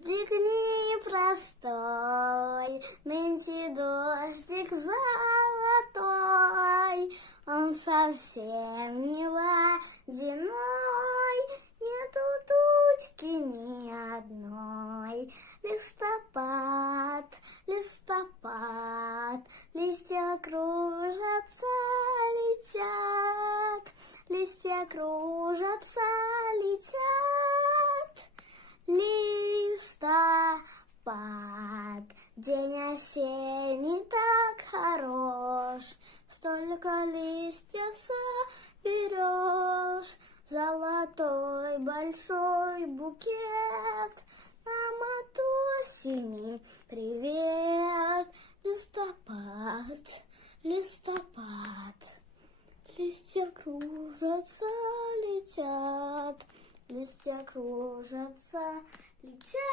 дождик непростой, нынче дождик золотой, он совсем не водяной, нету тучки ни одной. Листопад, листопад, листья кружатся, летят, листья кружатся, Листопад, день осенний так хорош, Столько листьев соберешь, Золотой большой букет, Нам от осени привет. Листопад, листопад, Листья кружатся, летят, Листья кружатся, летят.